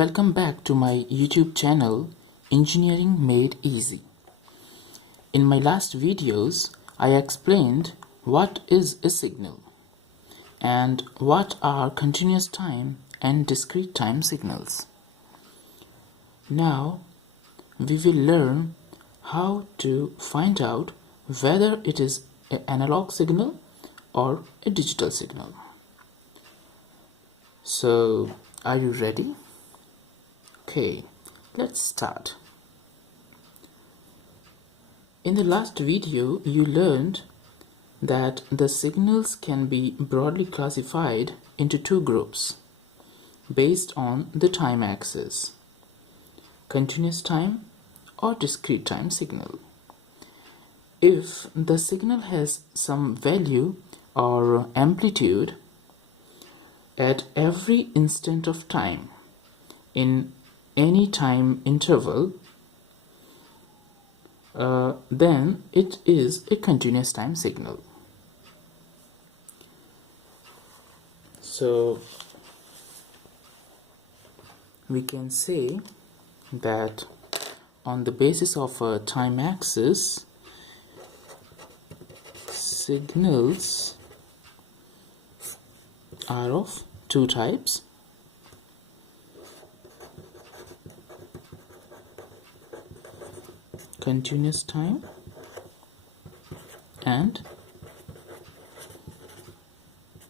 welcome back to my YouTube channel Engineering Made Easy. In my last videos, I explained what is a signal and what are continuous time and discrete time signals. Now we will learn how to find out whether it is an analog signal or a digital signal. So, are you ready? Okay, let's start. In the last video, you learned that the signals can be broadly classified into two groups based on the time axis: continuous time or discrete time signal. If the signal has some value or amplitude at every instant of time in any time interval, then it is a continuous time signal. So we can say that on the basis of a time axis, signals are of two types: continuous time and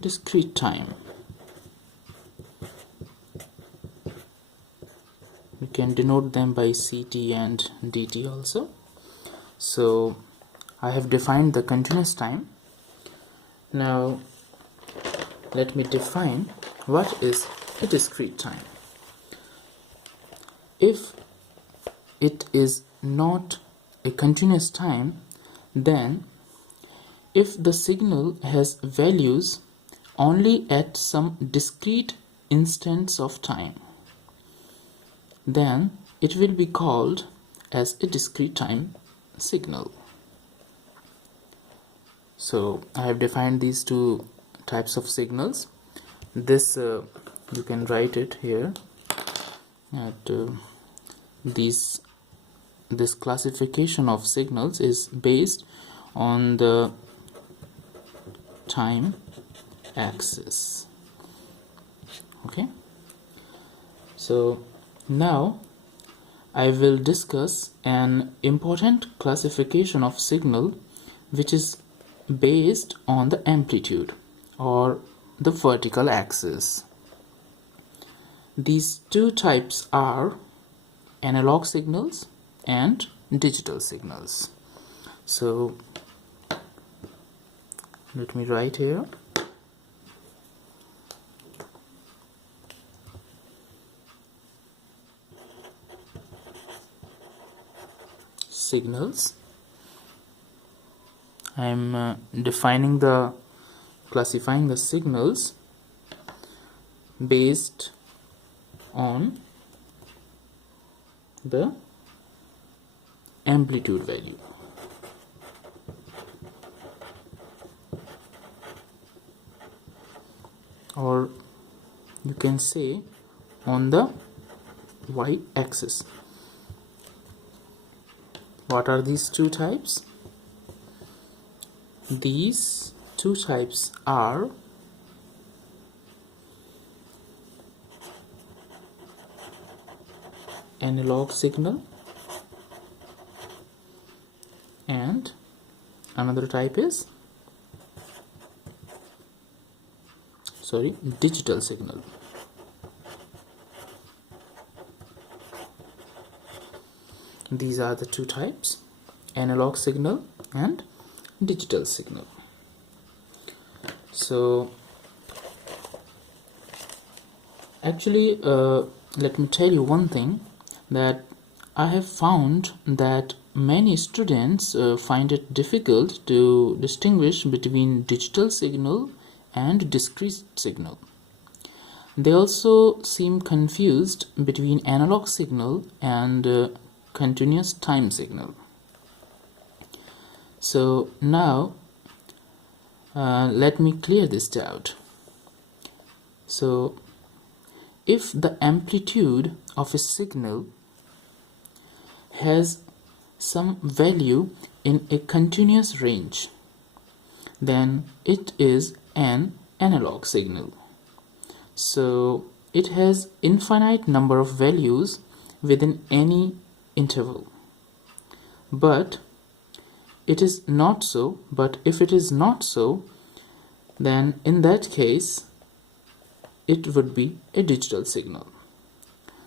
discrete time. We can denote them by CT and DT also. So I have defined the continuous time. Now let me define what is a discrete time. If it is not a continuous time, then if the signal has values only at some discrete instants of time, then it will be called as a discrete time signal. So I have defined these two types of signals. This you can write it here at this classification of signals is based on the time axis. Okay, so now I will discuss an important classification of signal which is based on the amplitude or the vertical axis. These two types are analog signals and digital signals. So let me write here. Signals. I am classifying the signals based on the amplitude value. Or you can say on the y-axis. What are these two types? These two types are analog signal and another type is digital signal. These are the two types: analog signal and digital signal. So actually let me tell you one thing, that I have found that many students find it difficult to distinguish between digital signal and discrete signal. They also seem confused between analog signal and continuous time signal. So now let me clear this doubt. So if the amplitude of a signal has some value in a continuous range, then it is an analog signal. So it has infinite number of values within any interval. But if it is not so, then in that case it would be a digital signal.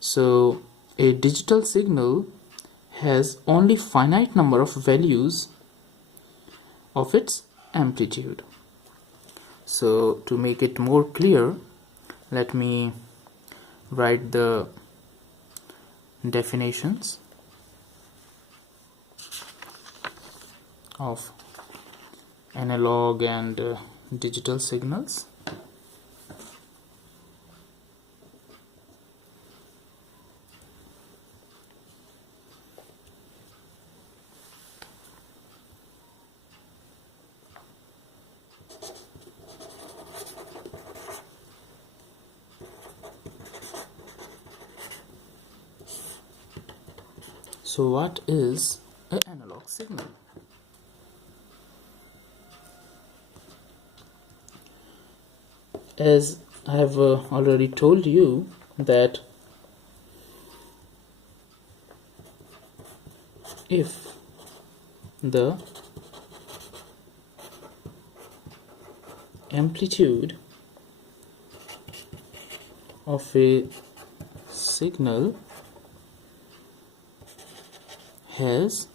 So a digital signal has only finite number of values of its amplitude. So to make it more clear, let me write the definitions of analog and digital signals. So what is an analog signal? As I have already told you that if the amplitude of a signal has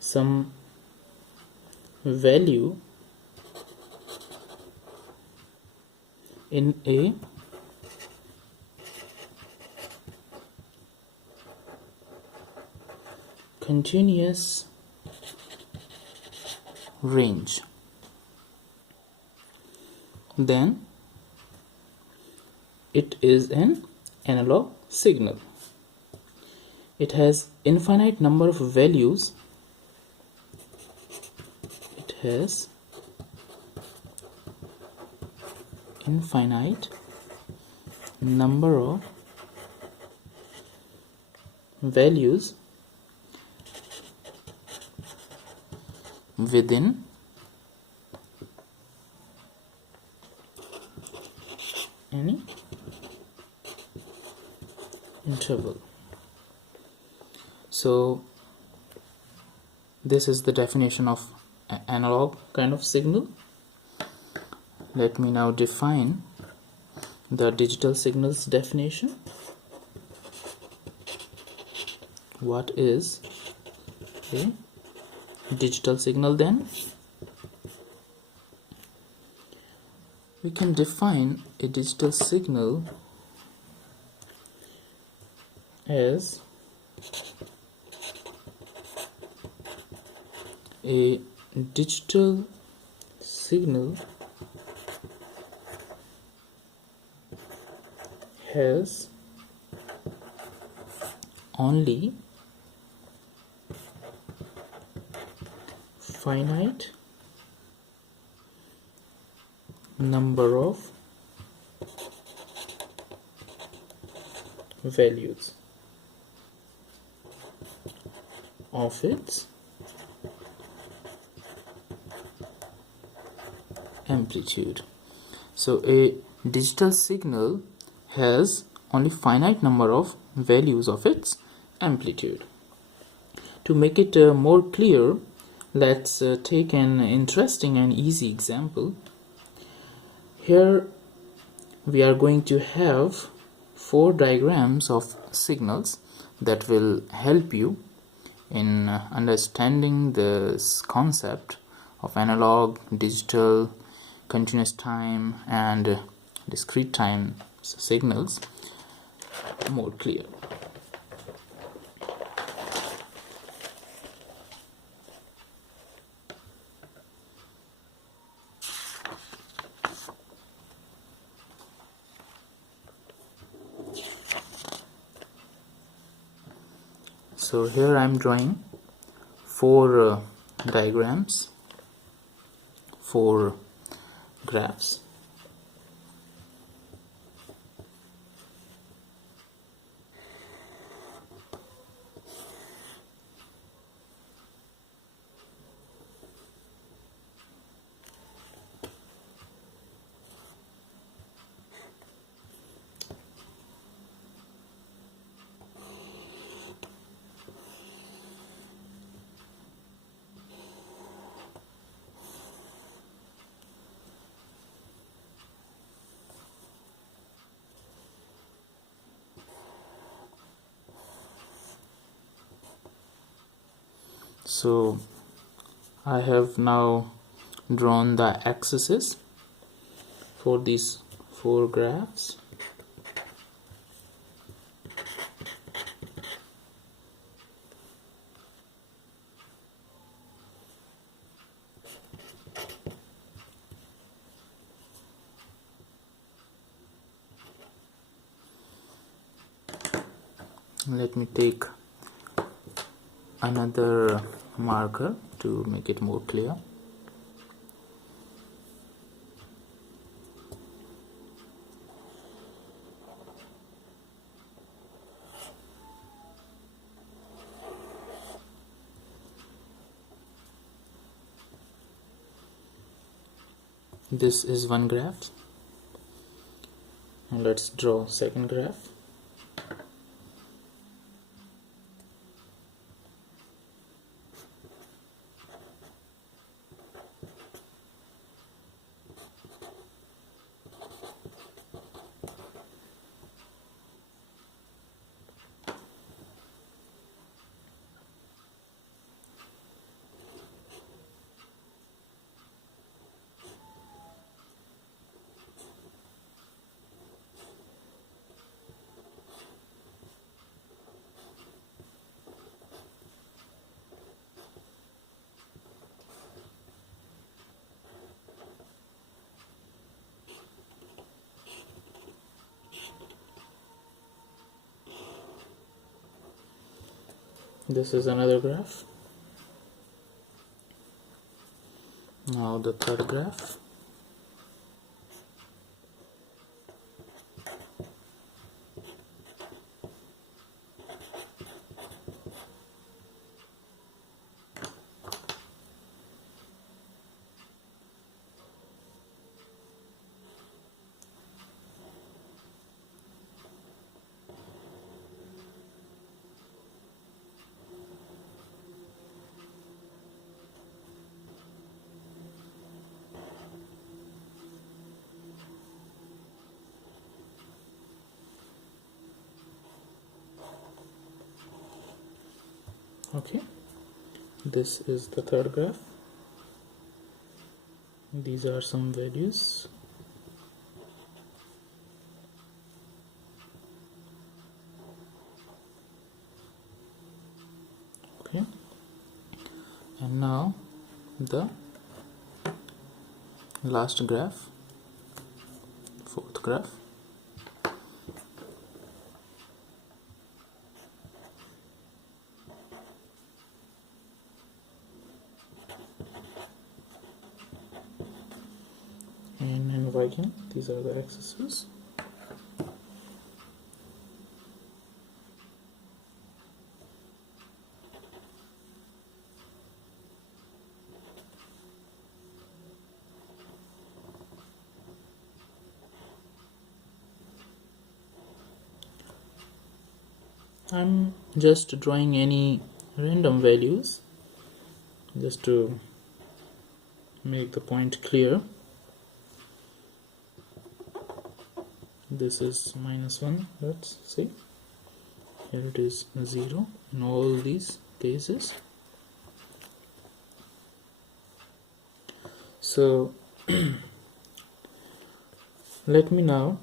some value in a continuous range, then it is an analog signal. It has infinite number of values. It has infinite number of values within any interval. So this is the definition of analog kind of signal. Let me now define the digital signals definition. What is a digital signal then? We can define a digital signal as a digital signal has only finite number of values of its amplitude. So a digital signal has only finite number of values of its amplitude. To make it more clear, let's take an interesting and easy example. Here we are going to have 4 diagrams of signals that will help you in understanding this concept of analog, digital, continuous time and discrete time signals more clear. So here I am drawing 4 diagrams, 4 graphs So I have now drawn the axes for these 4 graphs. Let me take another marker to make it more clear. This is one graph. Now let's draw second graph. This is another graph. Now the third graph. Okay, this is the third graph. These are some values. Okay, and now the last graph, fourth graph. And inviting, these are the axes. I'm just drawing any random values just to make the point clear. This is -1, let's see. Here it is 0 in all these cases. So let me now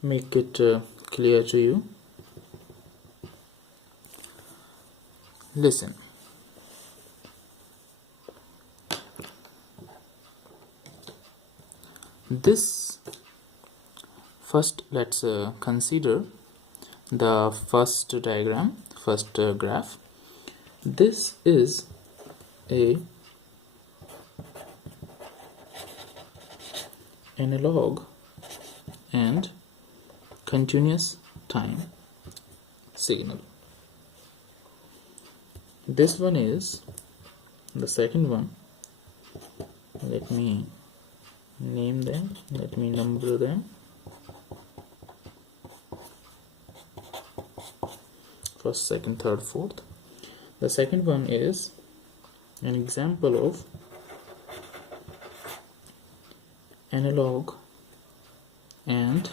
make it clear to you. Listen. This first, let's consider the first diagram, first graph. This is a analog and continuous time signal. This one is the second one. Let me name them, let me number them. First, second, third, fourth. The second one is an example of analog and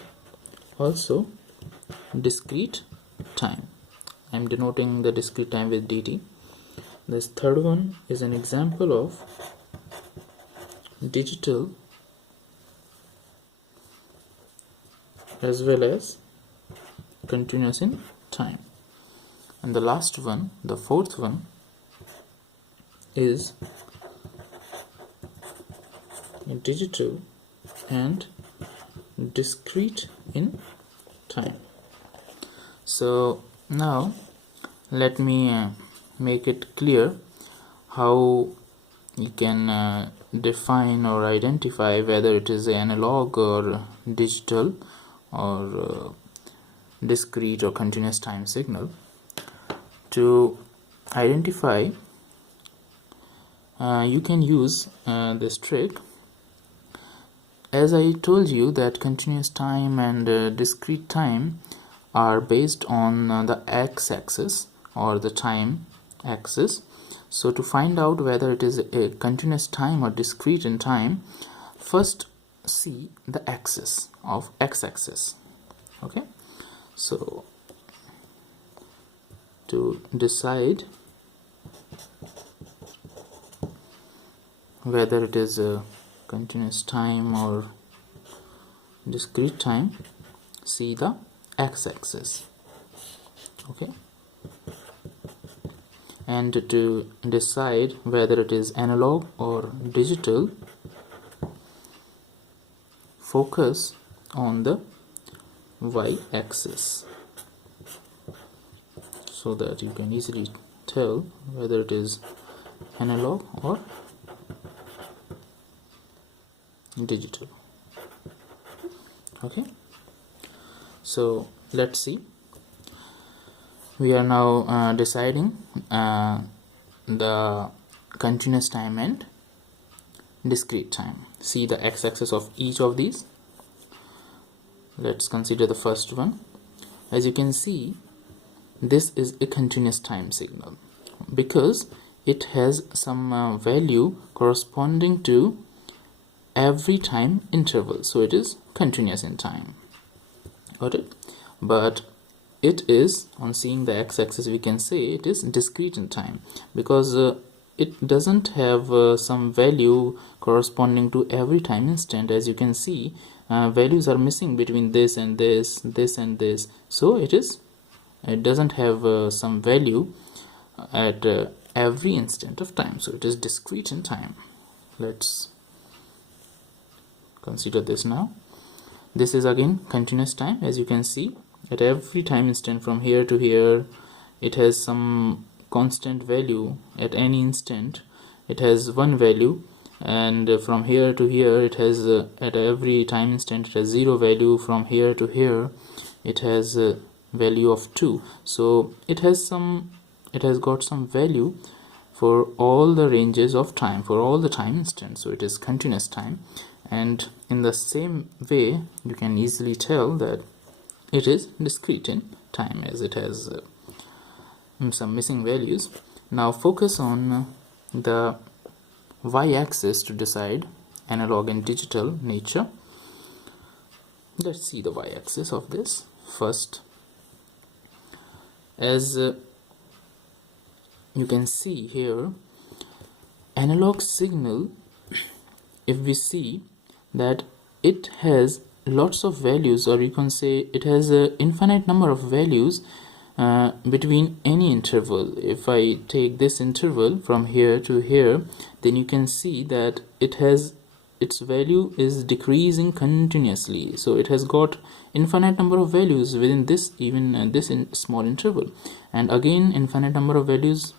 also discrete time. I am denoting the discrete time with dt. This third one is an example of digital as well as continuous in time. And the last one, the fourth one, is digital and discrete in time. So now let me make it clear how you can define or identify whether it is analog or digital or discrete or continuous time signal. To identify, you can use this trick. As I told you that continuous time and discrete time are based on the x-axis or the time axis. So to find out whether it is a continuous time or discrete in time, first see the axis of x-axis. Okay, so to decide whether it is a continuous time or discrete time, see the x-axis. Okay, and to decide whether it is analog or digital, focus on the y-axis so that you can easily tell whether it is analog or digital. Okay, so let's see. We are now deciding the continuous time and discrete time. See the x-axis of each of these. Let's consider the first one. As you can see, this is a continuous time signal because it has some value corresponding to every time interval, so it is continuous in time. Got it? But it is, on seeing the x-axis, we can say it is discrete in time because it doesn't have some value corresponding to every time instant. As you can see, values are missing between this and this, this and this, so it doesn't have some value at every instant of time, so it is discrete in time. Let's consider this now. This is again continuous time. As you can see, at every time instant from here to here, it has some constant value. At any instant it has one value, and from here to here it has at every time instant it has 0 value. From here to here it has a value of 2. So it has got some value for all the ranges of time, for all the time instants, so it is continuous time. And in the same way, you can easily tell that it is discrete in time as it has some missing values. Now focus on the y-axis to decide analog and digital nature. Let's see the y-axis of this first. As you can see here, analog signal, if we see that it has lots of values, or you can say it has an infinite number of values between any interval. If I take this interval from here to here, then you can see that its value is decreasing continuously. So it has got infinite number of values within this, even this small interval, and again infinite number of values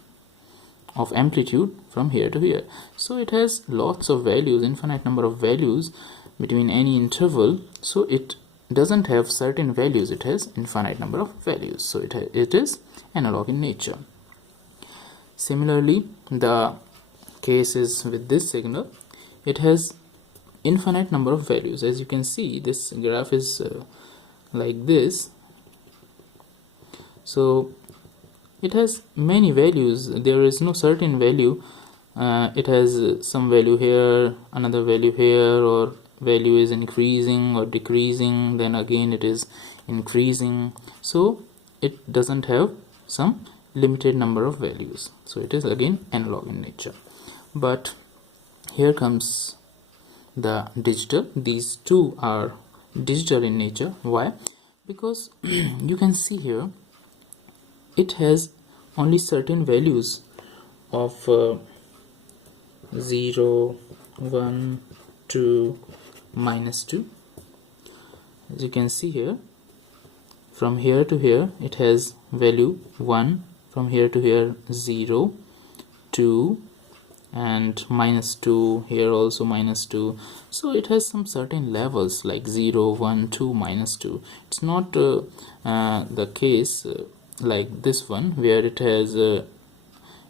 of amplitude from here to here. So it has lots of values, infinite number of values between any interval. So it doesn't have certain values, it has infinite number of values, so it is analog in nature. Similarly, the case is with this signal. It has infinite number of values. As you can see, this graph is like this. So it has many values. There is no certain value. It has some value here, another value here, or value is increasing or decreasing, then again it is increasing. So it doesn't have some limited number of values. So it is again analog in nature. But here comes the digital. These two are digital in nature. Why? Because you can see here it has only certain values of 0, 1, 2, -2. As you can see here, from here to here it has value 1, from here to here 0, 2, and -2, here also -2. So it has some certain levels like 0, 1, 2, -2. It's not the case like this one where it has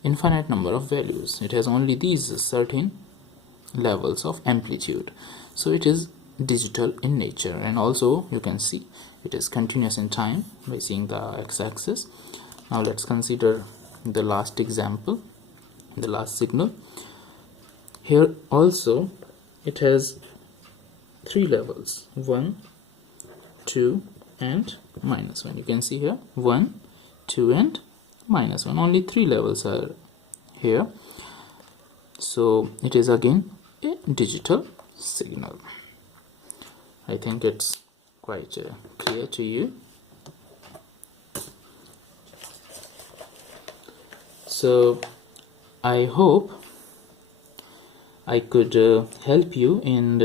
infinite number of values. It has only these certain levels of amplitude. So it is digital in nature, and also you can see it is continuous in time by seeing the x-axis. Now let's consider the last example, the last signal. Here also it has 3 levels, 1, 2, and -1. You can see here 1, 2, and -1. Only 3 levels are here. So it is again a digital signal. I think it's quite clear to you. So I hope I could help you in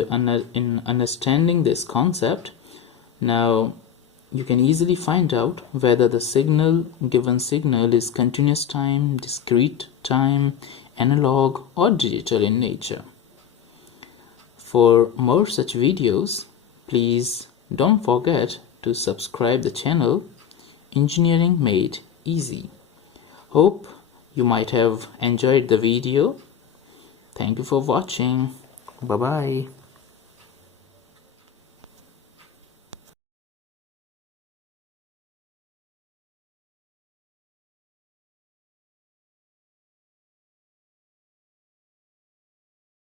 understanding this concept. Now you can easily find out whether the given signal is continuous time, discrete time, analog, or digital in nature. For more such videos, please don't forget to subscribe the channel Engineering Made Easy. Hope you might have enjoyed the video. Thank you for watching. Bye bye.